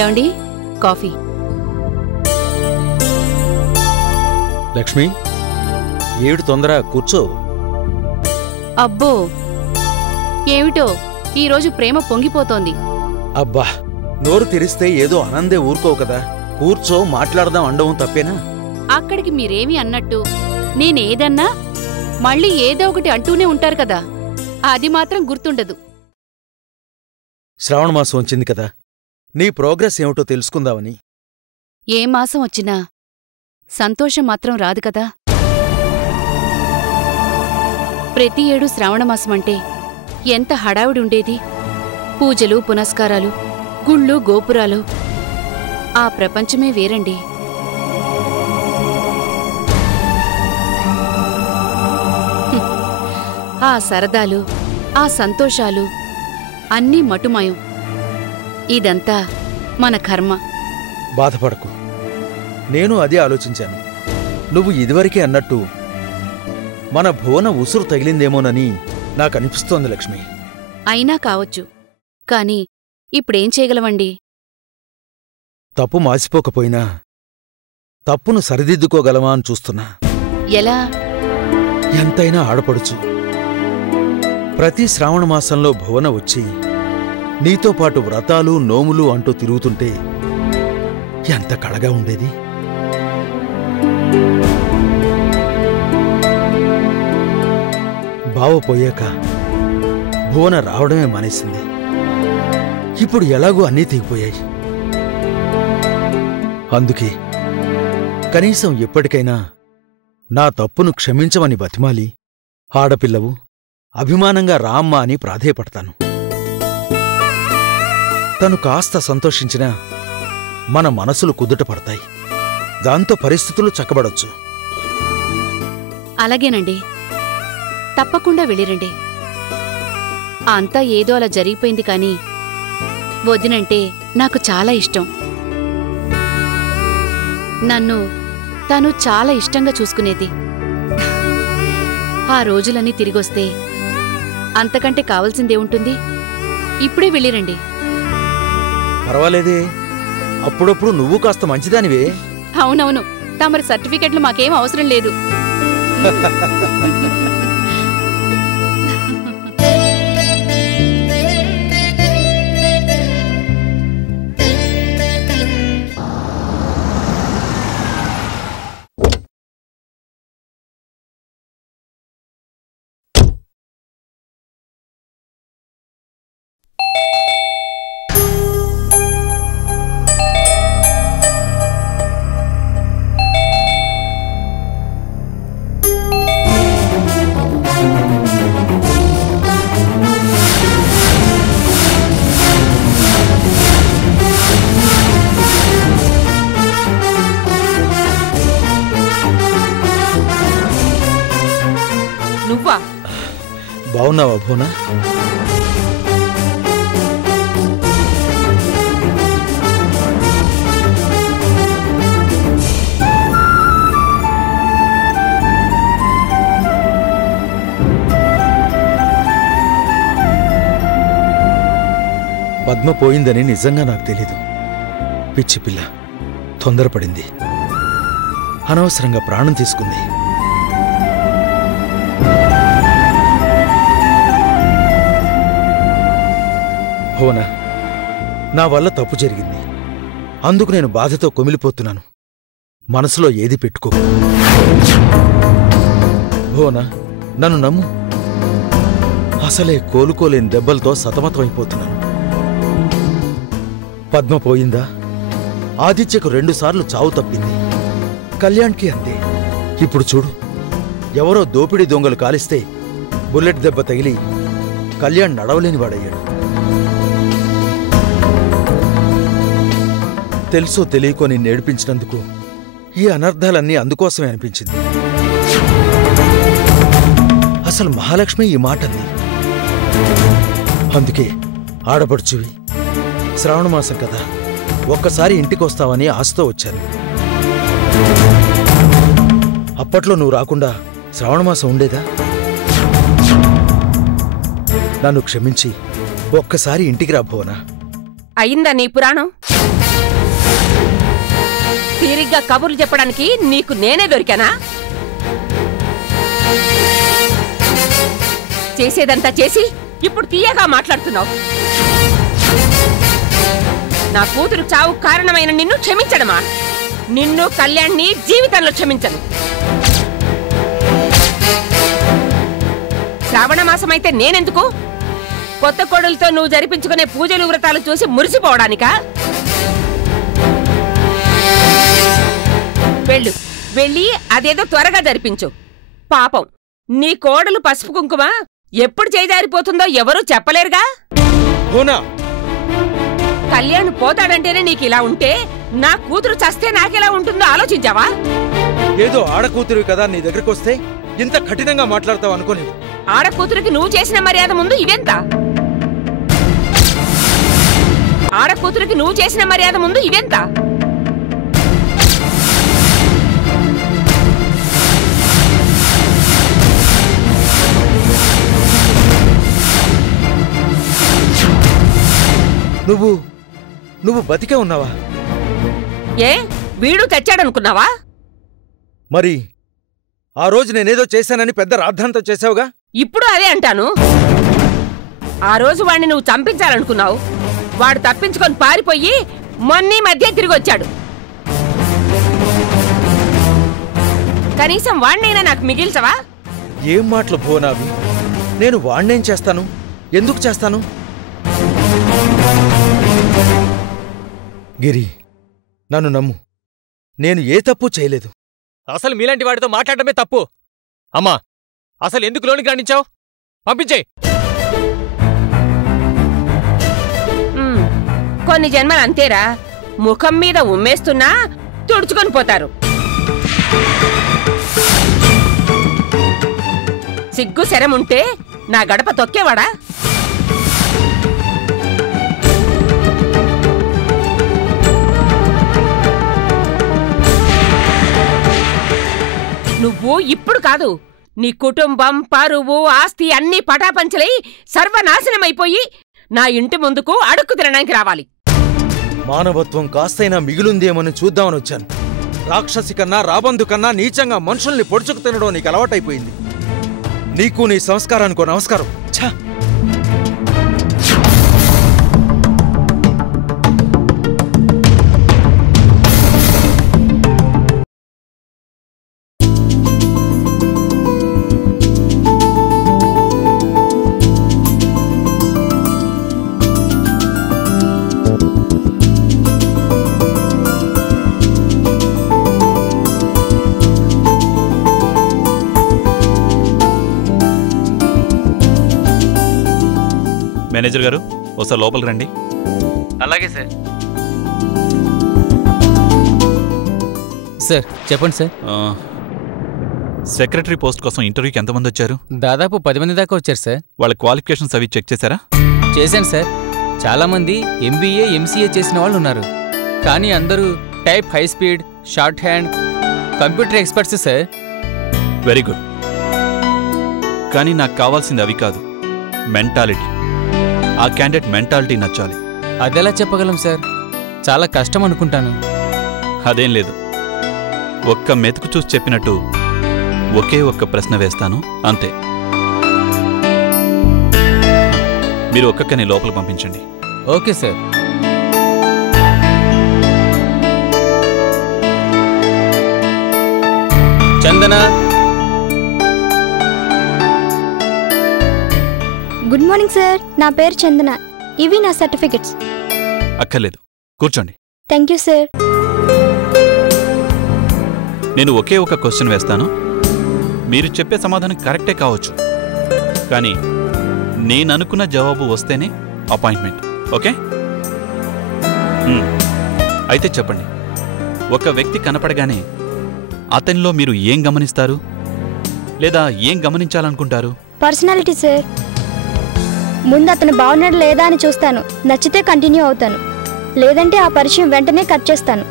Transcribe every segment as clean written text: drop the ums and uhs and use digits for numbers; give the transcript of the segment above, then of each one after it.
ఏమండి, కాఫీ. లక్ష్మి, ఏడు తొందర, కూర్చో. అబ్బో, ఏమిటో ఈరోజు ప్రేమ పొంగిపోతోంది. అబ్బా, నోరు తెరిస్తే ఏదో ఆనందే ఊరుకోవు కదా. కూర్చో, మాట్లాడదాం అండవం తప్పేనా? అక్కడికి మీరేమి అన్నట్టు నేనేదన్నా మళ్ళీ ఏదో ఒకటి అంటూనే ఉంటారు కదా, అది మాత్రం గుర్తుండదు. శ్రావణమాసం వచ్చింది కదా, నీ ప్రోగ్రెస్ ఏమిటో తెలుసుకుందామని. ఏ మాసం వచ్చినా సంతోషం మాత్రం రాదు కదా. ప్రతి ఏడు శ్రావణమాసమంటే ఎంత హడావిడి ఉండేది. పూజలు, పునస్కారాలు, గుళ్ళు, గోపురాలు, ఆ ప్రపంచమే వేరండి. ఆ సరదాలు, ఆ సంతోషాలు అన్నీ మటుమాయం. ఇదంతా మన కర్మ. బాధపడకు, నేను అదే ఆలోచించాను. నువ్వు ఇదివరకే అన్నట్టు మన భువన ఉసురు తగిలిందేమోనని నాకనిపిస్తోంది లక్ష్మి. అయినా కావచ్చు, కాని ఇప్పుడేం చేయగలవండి? తప్పు మాసిపోకపోయినా తప్పును సరిదిద్దుకోగలమా అని చూస్తున్నా. ఎలా? ఎంతైనా ఆడపడుచు. ప్రతి శ్రావణమాసంలో భువన వచ్చి నీతో పాటు వ్రతాలు, నోములు అంటూ తిరుగుతుంటే ఎంత కళగా ఉండేది. బావపోయాక భువన రావడమే మానేసింది. ఇప్పుడు ఎలాగూ అన్నీ తెగిపోయాయి. అందుకే కనీసం ఎప్పటికైనా నా తప్పును క్షమించమని బతిమాలి, ఆడపిల్లవు అభిమానంగా రామ్మా అని ప్రాధేయపడతాను. తను కాస్త సంతోషించినా మన మనసులు కుదుట పడతాయి. దాంతో పరిస్థితులు చక్కబడొచ్చు. అలాగేనండి, తప్పకుండా వెళ్ళిరండి. అంతా ఏదో అలా జరిగిపోయింది కాని వదినంటే నాకు చాలా ఇష్టం. నన్ను తను చాలా ఇష్టంగా చూసుకునేది. ఆ రోజులన్నీ తిరిగొస్తే అంతకంటే కావలసిందేముంటుంది? ఇప్పుడే వెళ్ళిరండి. పర్వాలేదే, అప్పుడప్పుడు నువ్వు కాస్త మంచిదానివే. అవునవును, తమరి సర్టిఫికెట్లు మాకేం అవసరం లేదు. నువ్వా? బావున్నావా భువన? పద్మ పోయిందని నిజంగా నాకు తెలీదు. పిచ్చి పిల్ల తొందరపడింది, అనవసరంగా ప్రాణం తీసుకుంది. భువన, నా వల్ల తప్పు జరిగింది. అందుకు నేను బాధతో కొమిలిపోతున్నాను. మనసులో ఏది పెట్టుకో. భువన, నన్ను నమ్ము. అసలే కోలుకోలేని దెబ్బలతో సతమతమైపోతున్నాను. పద్మ పోయిందా? ఆదిత్యకు 2 సార్లు చావు తప్పింది. కళ్యాణ్కి అంతే. ఇప్పుడు చూడు, ఎవరో దోపిడీ దొంగలు కాలిస్తే బుల్లెట్ దెబ్బ తగిలి కళ్యాణ్ నడవలేనివాడయ్యాడు. తెలుసో తెలియకో నిన్ను ఏడిపించినందుకు ఈ అనర్థాలన్నీ అందుకోసమే అనిపించింది. అసలు మహాలక్ష్మి ఈ మాటంది. అందుకే ఆడపడుచువి, శ్రావణమాసం కదా, ఒక్కసారి ఇంటికొస్తావని ఆశతో వచ్చాను. అప్పట్లో నువ్వు రాకుండా శ్రావణమాసం ఉండేదా? నన్ను క్షమించి ఒక్కసారి ఇంటికి రా భువన. అయిందా నీ పురాణం? తీరిగ్గా కబుర్లు చెప్పడానికి నీకు నేనే దొరికానా? చేసేదంతా చేసి ఇప్పుడు తీయగా మాట్లాడుతున్నావు. నా కూతురు చావు కారణమైన నిన్ను క్షమించడమా? నిన్ను కళ్యాణ్ని జీవితంలో క్షమించను. శ్రావణ మాసమైతే నేనెందుకు? కొత్త కోడలతో నువ్వు జరిపించుకునే పూజలు వ్రతాలు చూసి మురిసిపోవడానికా? వెళ్ళి అదేదో త్వరగా జరిపించు. పాపం నీ కోడలు పసుపు కుంకుమ ఎప్పుడు చేజారిపోతుందో ఎవరూ చెప్పలేరుగా. కళ్యాణ్ పోతాడంటేనే నీకిలా ఉంటే నా కూతురు చస్తే నాకెలా ఉంటుందో ఆలోచించావా? ఏదో ఆడకూతురు కదా నీ దగ్గరకు వస్తే ఇంత కఠినంగా మాట్లాడతావు అనుకోలేదు. ఆడకూతురికి నువ్వు చేసిన మర్యాద ముందు ఇదెంత? ఆడకూతురికి నువ్వు చేసిన మర్యాద ముందు ఇదెంత? నువ్వు బతికే ఉన్నావా? ఏ వీడు తెచ్చాడనుకున్నావా? మరి ఆ రోజు నేనేదో చేశానని పెద్ద రాద్ధాంతం చేసావుగా. ఇప్పుడు అదే అంటాను. ఆ రోజు వాణ్ణి నువ్వు చంపించాలనుకున్నావు. వాడు తప్పించుకొని పారిపోయి మొన్నీ మధ్య తిరిగొచ్చాడు. కనీసం వాణ్ణైనా నాకు మిగిల్చవా? ఏం మాటలు భువనావి? నేను వాణ్ణేం చేస్తాను? ఎందుకు చేస్తాను? గిరి, నన్ను నమ్ము, నేను ఏ తప్పు చేయలేదు. అసలు మీలాంటి వాడితో మాట్లాడటమే తప్పు. అమ్మా, అసలు ఎందుకు లోనికి రాణించావు? పంపించేయ్. కొన్ని జన్మలు అంతేరా, ముఖం మీద ఉమ్మేస్తున్నా తుడుచుకొని పోతారు. సిగ్గు శరముంటే నా గడప తొక్కేవాడా? నువ్వు ఇప్పుడు కాదు, నీ కుటుంబం, పరువు, ఆస్తి అన్నీ పటాపంచలై సర్వనాశనమైపోయి నా ఇంటి ముందుకు అడుక్కు తినడానికి రావాలి. మానవత్వం కాస్తైనా మిగిలుందేమని చూద్దామని వచ్చాను. రాక్షసి కన్నా, రాబందు కన్నా నీచంగా మనుషుల్ని పొడుచుకు తినడం నీకు అలవాటైపోయింది. నీకు నీ సంస్కారానికో నమస్కారం. ఛా! మేనేజర్ గారు, ఒకసారి లోపలికి రండి. అలాగే సార్. సార్ చెప్పండి సార్. సెక్రటరీ పోస్ట్ కోసం ఇంటర్వ్యూకి ఎంతమంది వచ్చారు? దాదాపు 10 మంది దాకా వచ్చారు సార్. వాళ్ళ క్వాలిఫికేషన్స్ అవి చెక్ చేశారా? చేశాను సార్. చాలామంది MBA, MCA చేసిన వాళ్ళు ఉన్నారు. కానీ అందరూ type, high speed, short hand, computer experts sir. Very good. కానీ నాకు కావాల్సింది అవి కాదు, మెంటాలిటీ. ఆ క్యాండిడేట్ మెంటాలిటీ నచ్చాలి. అదెలా చెప్పగలం సార్? చాలా కష్టం అనుకుంటాను. అదేం లేదు, ఒక్క మెతుకు చూసి చెప్పినట్టు ఒకే ఒక్క ప్రశ్న వేస్తాను, అంతే. మీరు ఒక్కొక్కని లోపల పంపించండి. Okay sir. Chandana. Good morning sir, నా పేరు చందన. ఇవి నా సర్టిఫికెట్స్. అక్కర్లేదు, కూర్చోండి. Thank you sir. నేను ఒకే ఒక క్వశ్చన్ వేస్తాను. మీరు చెప్పే సమాధానం కరెక్టే కావచ్చు, కానీ నేననుకున్న జవాబు వస్తేనే అపాయింట్మెంట్. ఓకే? అయితే చెప్పండి, ఒక వ్యక్తి కనపడగానే అతనిలో మీరు ఏం గమనిస్తారు, లేదా ఏం గమనించాలనుకుంటారు? Personality sir. ముందు అతను బాగున్నాడు లేదా అని చూస్తాను. నచ్చితే కంటిన్యూ అవుతాను, లేదంటే ఆ పరిచయం వెంటనే కట్ చేస్తాను.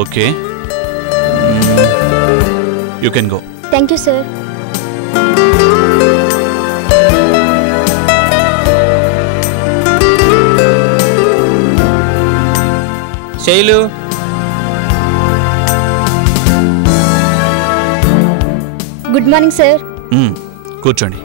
Okay, you can go. Thank you sir. Shailu. Good morning sir. కూర్చోండి.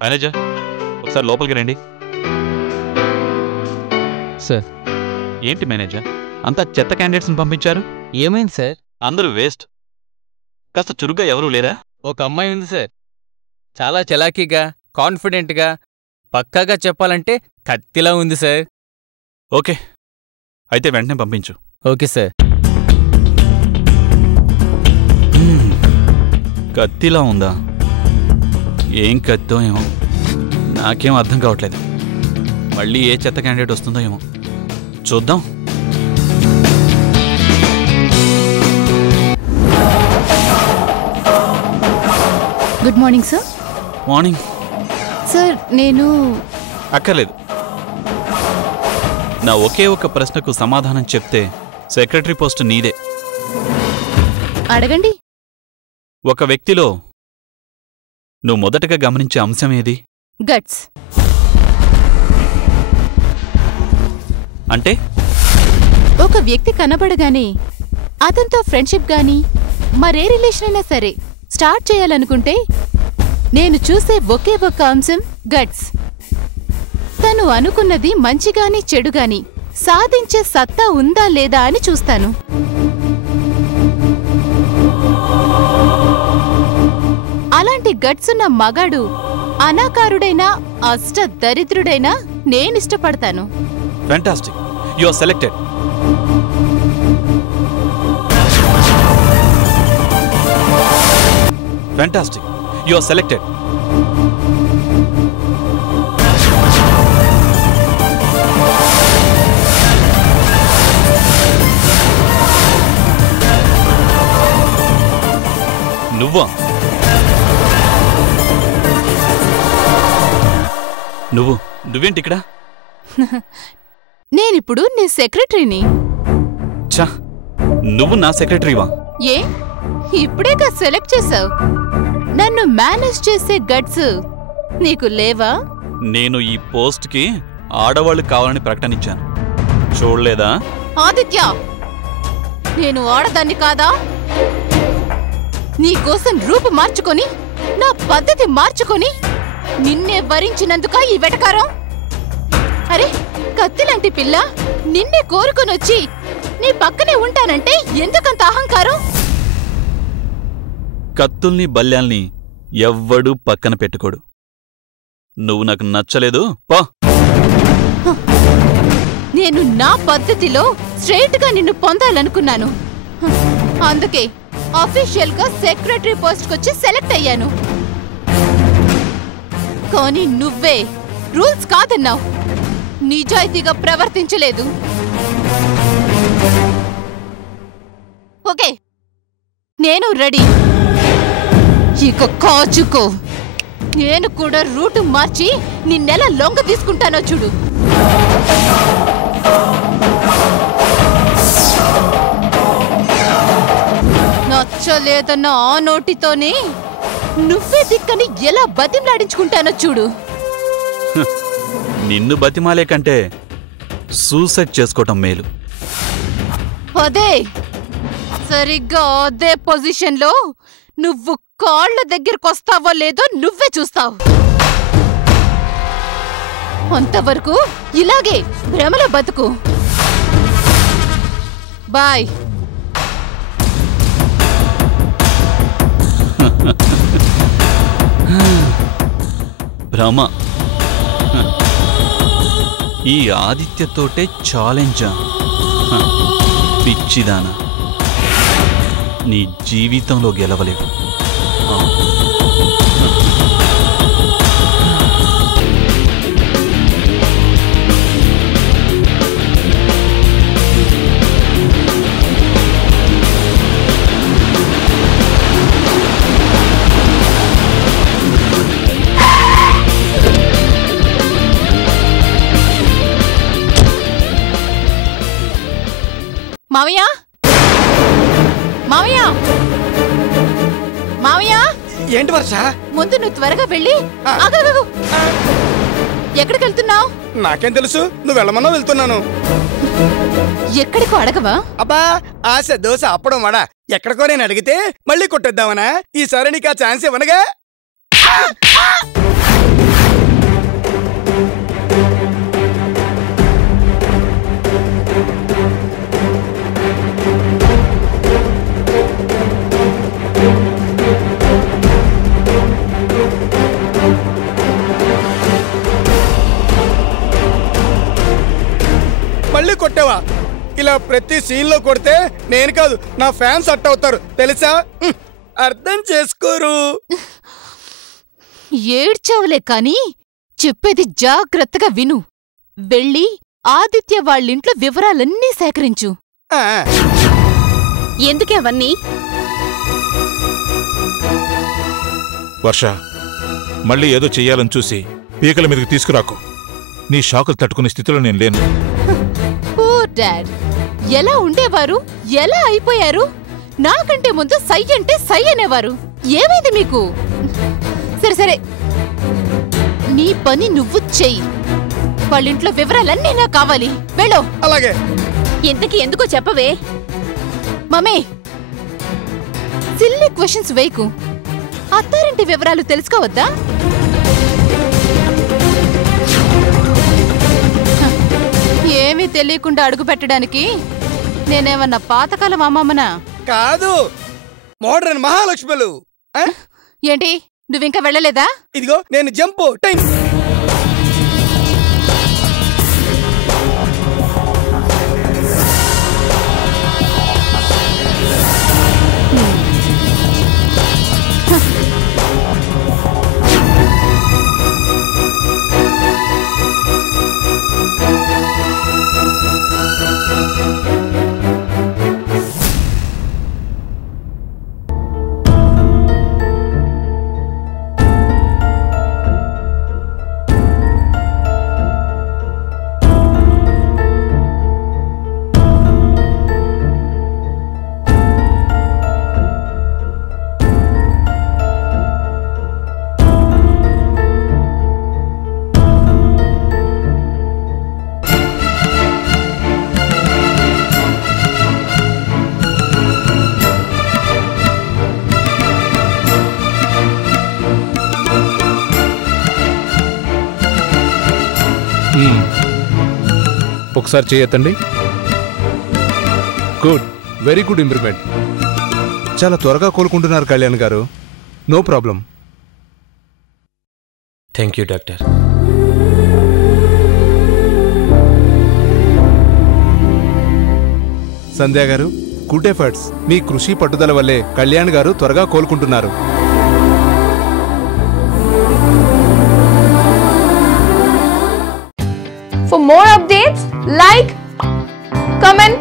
మేనేజర్, ఒకసారి లోపలికి రండి. సార్. ఏంటి మేనేజర్, అంతా చెత్త క్యాండిడేట్స్ని పంపించారు? ఏమైంది సార్? అందరూ వేస్ట్. కాస్త చురుగ్గా ఎవరూ లేరా? ఒక అమ్మాయి ఉంది సార్. చాలా చలాకీగా, కాన్ఫిడెంట్గా, పక్కాగా చెప్పాలంటే కత్తిలా ఉంది సార్. ఓకే, అయితే వెంటనే పంపించు. Okay sir. కత్తిలా ఉందా? ఏం కత్తో ఏమో, నాకేం అర్థం కావట్లేదు. మళ్ళీ ఏ చెత్త క్యాండిడేట్ వస్తుందో ఏమో, చూద్దాం. Good morning sir. Morning sir. నేను అక్కర్లేదు. నా ఒకే ఒక ప్రశ్నకు సమాధానం చెప్తే సెక్రటరీ పోస్ట్ నీదే. అడగండి. ఒక వ్యక్తిలో నువ్వు మొదటగా గమనించే అంశం ఏది? గట్స్. అంటే ఒక వ్యక్తి కనబడగానే అతనితో ఫ్రెండ్షిప్ గాని మరే రిలేషన్ అయినా సరే స్టార్ట్ చేయాలనుకుంటే నేను చూసే ఒకే ఒక్క అంశం గట్స్. తను అనుకున్నది మంచిగాని చెడుగాని సాధించే సత్తా ఉందా లేదా అని చూస్తాను. అలాంటి గట్సున్న మగాడు అనాకారుడైనా అష్ట దరిద్రుడైనా నేనిష్టపడతాను. Fantastic, you are selected. Fantastic, you are selected. నువ్వా? నువ్వేంటి ఇక్కడ? నేనిప్పుడు నీ సెక్రటరీని. ఛా, నువ్వు నా సెక్రటరీవా? ఏ, ఇప్పుడేగా సెలెక్ట్ చేశావు. నన్ను మేనేజ్ చేసే గట్స్ నీకు లేవా? నేను ఈ పోస్ట్కి ఆడవాళ్ళు కావాలని ప్రకటనిచ్చాను, చూడలేదా? ఆదిత్య, నేను ఆడదాన్ని కాదా? నీకోసం రూపు మార్చుకొని నా పద్ధతి మార్చుకొని నిన్నే వరించినందుక ఈ వెటకారం? అరే కత్తిలాంటి పిల్ల, నిన్నే కోరుకొనొచ్చి నీ పక్కనే ఉంటానంటే ఎందుకంత అహంకారం? కత్తుల్ని బల్యాల్ని ఎవ్వడూ పక్కన పెట్టుకోడు. నువ్వు నాకు నచ్చలేదు, పో. నేను నా పద్ధతిలో స్ట్రైట్ గా నిన్ను పొందాలనుకున్నాను. అందుకే అఫీషియల్ గా సెక్రటరీ పోస్ట్ కొచ్చి సెలెక్ట్ అయ్యాను. కానీ నువ్వే రూల్స్ కాదన్నావు, నిజాయితీగా ప్రవర్తించలేదు. ఓకే, నేను రెడీ. ఇక కాచుకో. నేను కూడా రూటు మార్చి నిన్నెలా లొంగ తీసుకుంటానో చూడు. నచ్చలేదన్న ఆ నోటితోనే నువ్వే దిక్కని ఎలా బతిమలాడించుకుంటానో చూడు. నిన్ను బతిమాలే కంటే సూసైడ్ చేసుకోవటం మేలు. అదే సరిగ్గా అదే పొజిషన్ లో నువ్వు కాళ్ళ దగ్గరకొస్తావో లేదో నువ్వే చూస్తావు. అంతవరకు ఇలాగే భ్రమలో బతుకు. బాయ్. భ్రమ. ఈ ఆదిత్యతోటే ఛాలెంజా? పిచ్చిదానా, నీ జీవితంలో గెలవలేవు. మావయ్య, మావయ్య, మావయ్య, ఏంటి వర్ష? ముందు నువ్వు త్వరగా వెళ్ళి ఎక్కడికి వెళ్తున్నావు? నాకేం తెలుసు, నువ్వు వెళ్ళమన్నా వెళ్తున్నాను. ఎక్కడికో అడగవా? అబ్బా, ఆశ దోశ అప్పడం వడ ఎక్కడికో నేను అడిగితే మళ్ళీ కొట్టేద్దామనా? ఈసారి నీకు ఆ ఛాన్స్ ఇవ్వనగా. మళ్ళీ కొట్టావా? ఇలా ప్రతి సీన్ లో కొడితే నేను కాదు, నా ఫ్యాన్స్ అట్ అవుతారు తెలుసా? అర్థం చేసుకోరు. ఏడ్చావులే కాని చెప్పేది జాగ్రత్తగా విను. వెళ్ళి ఆదిత్య వాళ్ళింట్లో వివరాలన్నీ సేకరించు. ఎందుకే అవన్నీ? వర్ష, మళ్ళీ ఏదో చెయ్యాలని చూసి పీకల మీదకి తీసుకురాకు. నీ షాకులు తట్టుకునే స్థితిలో నేను లేను. డాడ్, ఎలా ఉండేవారు, ఎలా అయిపోయారు? నాకంటే ముందు సై అంటే సై అనేవారు. ఏమైంది మీకు? సరే సరే, నీ పని నువ్వు చెయ్యి. వాళ్ళింట్లో వివరాలన్నీ నాకు కావాలి. వెళ్ళు. అలాగే. ఇంతకీ ఎందుకో చెప్పవే. మమ్మీ, సిల్లీ క్వశ్చన్స్ వేయకు. అత్తారింటి వివరాలు తెలుసుకోవద్దా? ఏమీ తెలియకుండా అడుగు పెట్టడానికి నేనేమన్నా పాతకాలం అమ్మమ్మనా? కాదు, మోడ్రన్ మహాలక్ష్ములు. ఏంటి, నువ్వింకా వెళ్ళలేదా? ఇదిగో నేను జంపు టైం. ఒకసారి చేయొద్దండి. Good, very good improvement. చాలా త్వరగా కోలుకుంటున్నారు Kalyan garu. No problem. Thank you doctor. Sandhya garu, good efforts. మీ కృషి పట్టుదల వల్లే కళ్యాణ్ గారు త్వరగా కోలుకుంటున్నారు. For more updates, like, comment,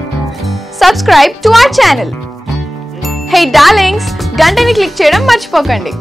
subscribe to our channel. Hey darlings, గంటని click చేయడం మర్చిపోకండి.